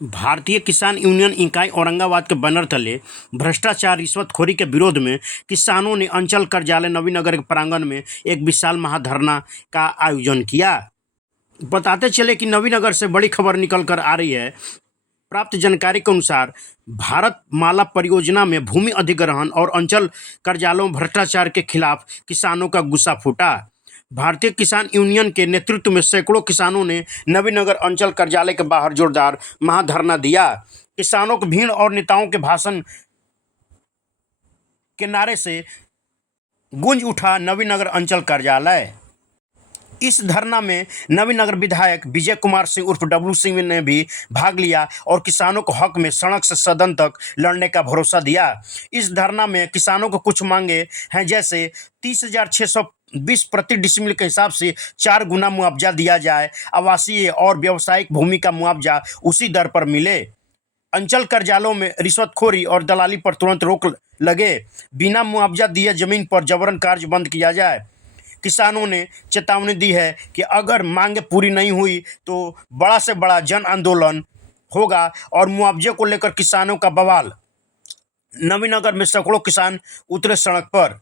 भारतीय किसान यूनियन इकाई औरंगाबाद के बैनर तले भ्रष्टाचार रिश्वतखोरी के विरोध में किसानों ने अंचल कार्यालय नवीनगर के प्रांगण में एक विशाल महाधरना का आयोजन किया। बताते चले कि नवीनगर से बड़ी खबर निकल कर आ रही है। प्राप्त जानकारी के अनुसार भारत माला परियोजना में भूमि अधिग्रहण और अंचल कार्यालयों में भ्रष्टाचार के खिलाफ किसानों का गुस्सा फूटा। भारतीय किसान यूनियन के नेतृत्व में सैकड़ों किसानों ने नवीनगर अंचल कार्यालय के बाहर जोरदार महाधरना दिया। किसानों की भीड़ और नेताओं के भाषण के नारे से गूंज उठा नवीनगर अंचल कार्यालय। इस धरना में नवीनगर विधायक विजय कुमार सिंह उर्फ डब्लू सिंह ने भी भाग लिया और किसानों को हक में सड़क से सदन तक लड़ने का भरोसा दिया। इस धरना में किसानों को कुछ मांगे हैं, जैसे 30,620 प्रति डिसमिल के हिसाब से 4 गुना मुआवजा दिया जाए, आवासीय और व्यावसायिक भूमि का मुआवजा उसी दर पर मिले, अंचल कार्यालयों में रिश्वतखोरी और दलाली पर तुरंत रोक लगे, बिना मुआवजा दिए जमीन पर जबरन कार्य बंद किया जाए। किसानों ने चेतावनी दी है कि अगर मांगे पूरी नहीं हुई तो बड़ा से बड़ा जन आंदोलन होगा और मुआवजे को लेकर किसानों का बवाल। नवीनगर में सैकड़ों किसान उतरे सड़क पर।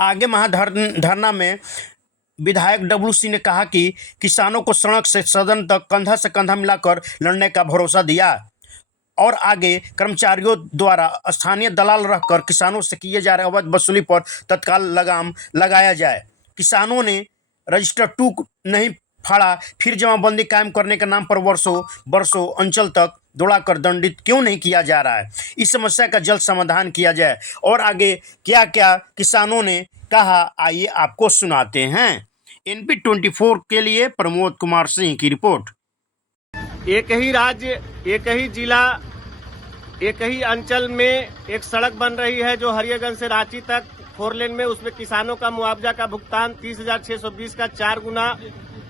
आगे महाधरना में विधायक डब्लू सिंह ने कहा कि किसानों को सड़क से सदन तक कंधा से कंधा मिलाकर लड़ने का भरोसा दिया और आगे कर्मचारियों द्वारा स्थानीय दलाल रखकर किसानों से किए जा रहे अवैध वसूली पर तत्काल लगाम लगाया जाए। किसानों ने रजिस्टर 2 नहीं फाड़ा, फिर जमाबंदी कायम करने के नाम पर वर्षों अंचल तक दौड़ाकर दंडित क्यों नहीं किया जा रहा है। इस समस्या का जल्द समाधान किया जाए। और आगे क्या क्या किसानों ने कहा, आइए आपको सुनाते हैं। NP 24 के लिए प्रमोद कुमार सिंह की रिपोर्ट। एक ही राज्य, एक ही जिला, एक ही अंचल में एक सड़क बन रही है जो हरियागंज से रांची तक 4 लेन में, उसमें किसानों का मुआवजा का भुगतान 30,620 का 4 गुना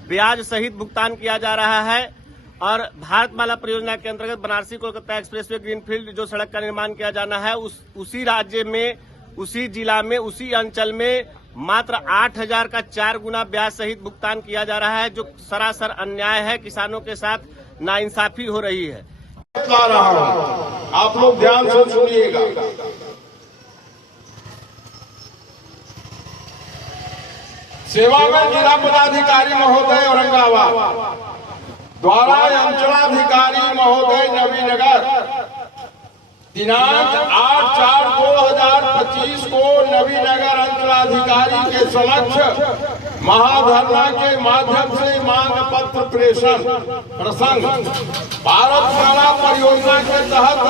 ब्याज सहित भुगतान किया जा रहा है। और भारत माला परियोजना के अंतर्गत बनारसी कोलकाता एक्सप्रेसवे ग्रीनफील्ड जो सड़क का निर्माण किया जाना है, उसी राज्य में, उसी जिला में, उसी अंचल में मात्र 8,000 का 4 गुना ब्याज सहित भुगतान किया जा रहा है, जो सरासर अन्याय है। किसानों के साथ नाइंसाफी हो रही है। आप लोग ध्यान से सुनिएगा। सेवा में जिला पदाधिकारी महोदय औरंगाबाद द्वारा अंचलाधिकारी महोदय नवीनगर दिनांक 8/4/2025 को नवीनगर अंचलाधिकारी के समक्ष महाधरना के माध्यम से मांग पत्र प्रेषण प्रसंग भारत माला परियोजना के तहत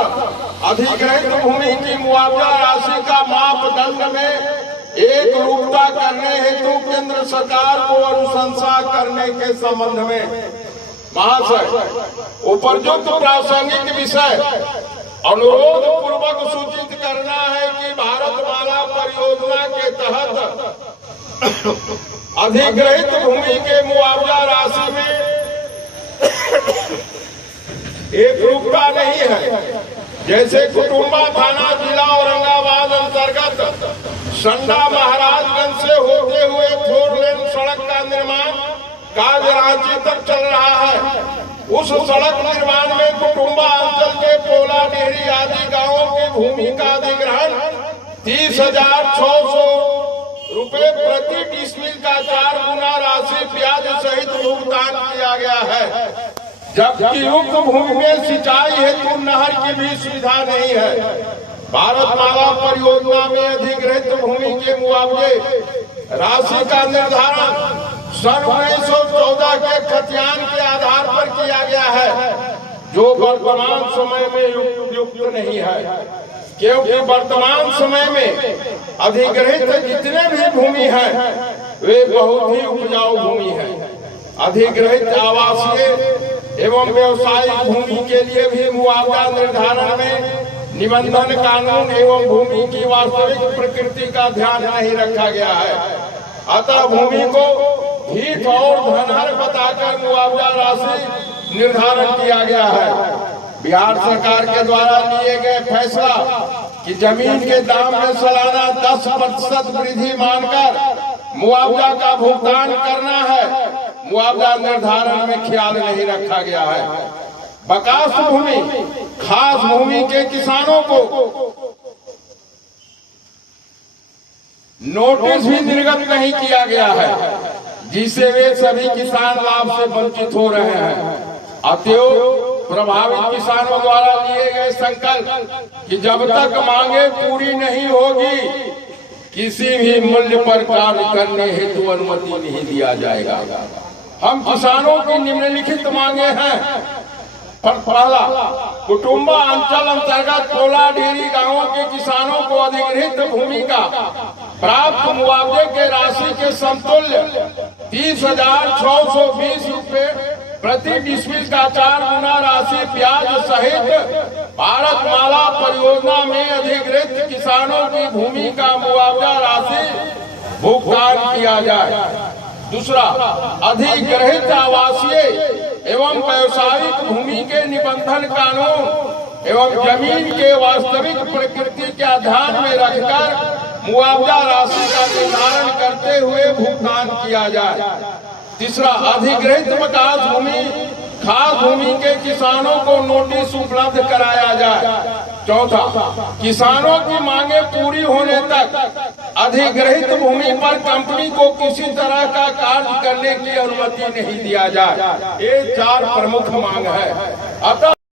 अधिग्रहित भूमि की मुआवजा राशि का मापदंड में एक रूपता करने हेतु केंद्र सरकार को अनुशंसा करने के संबंध में महाशय उपरयुक्त प्रासंगिक विषय अनुरोध पूर्वक सूचित करना है कि भारत माला परियोजना के तहत अधिग्रहित भूमि के मुआवजा राशि में एक रूपता नहीं है। जैसे कुटुंबा थाना जिला औरंगाबाद अंतर्गत संडा महाराजगंज से होते हुए 4 लेन सड़क का निर्माण कार्य रांची तक चल रहा है। उस सड़क निर्माण में कुटुंबा अंचल के पोला डेहरी आदि गांवों की भूमि का अधिग्रहण 30,600 रुपए प्रति डिसमिल का 4 गुना राशि ब्याज सहित भुगतान किया गया है, जबकि उक्त भूमि में सिंचाई हेतु नहर की भी सुविधा नहीं है। भारत माला परियोजना में अधिग्रहित भूमि के मुआवजे राशि का निर्धारण सन 1914 के खतियान के आधार पर किया गया है, जो वर्तमान समय में उपयुक्त नहीं है, क्योंकि वर्तमान समय में अधिग्रहित जितने भी भूमि है वे बहुत ही उपजाऊ भूमि है। अधिग्रहित आवासीय एवं व्यवसायिक भूमि के लिए भी मुआवजा निर्धारण में निबंधन कानून एवं भूमि की वास्तविक प्रकृति का ध्यान नहीं रखा गया है। अतः भूमि को हीठ और धनहर बताकर मुआवजा राशि निर्धारण किया गया है। बिहार सरकार के द्वारा लिए गए फैसला कि जमीन के दाम में सालाना 10% वृद्धि मानकर मुआवजा का भुगतान करना है, मुआवजा निर्धारण में ख्याल नहीं रखा गया है। बकास्त भूमि, खास भूमि के किसानों को नोटिस भी निर्गत नहीं किया गया है, जिससे वे सभी किसान लाभ से वंचित हो रहे हैं। अतएव प्रभावित किसानों द्वारा लिए गए संकल्प कि जब तक मांगे पूरी नहीं होगी, किसी भी मूल्य पर कार्य करने हेतु अनुमति नहीं दिया जाएगा। हम किसानों की निम्नलिखित मांगे हैं। पहला, कुटुम्बा अंचल अंतर्गत कोलाढेरी गांवों के किसानों को अधिग्रहित भूमि का प्राप्त मुआवजे के राशि के समतुल्य 30,620 रूपए प्रति डिसमिल का 4 गुना राशि ब्याज सहित भारतमाला परियोजना में अधिग्रहित किसानों की भूमि का मुआवजा राशि भुगतान किया जाए। दूसरा, अधिग्रहित आवासीय एवं व्यावसायिक भूमि के निबंधन कानून एवं जमीन के वास्तविक प्रकृति के ध्यान में रखकर मुआवजा राशि का निर्धारण करते हुए भुगतान किया जाए। तीसरा, अधिग्रहित विकास भूमि खास भूमि के किसानों को नोटिस उपलब्ध कराया जाए। चौथा, किसानों की मांगे पूरी होने तक अधिग्रहित भूमि पर कंपनी को किसी तरह का कार्य करने की अनुमति नहीं दिया जाए। ये 4 प्रमुख मांग है। अतः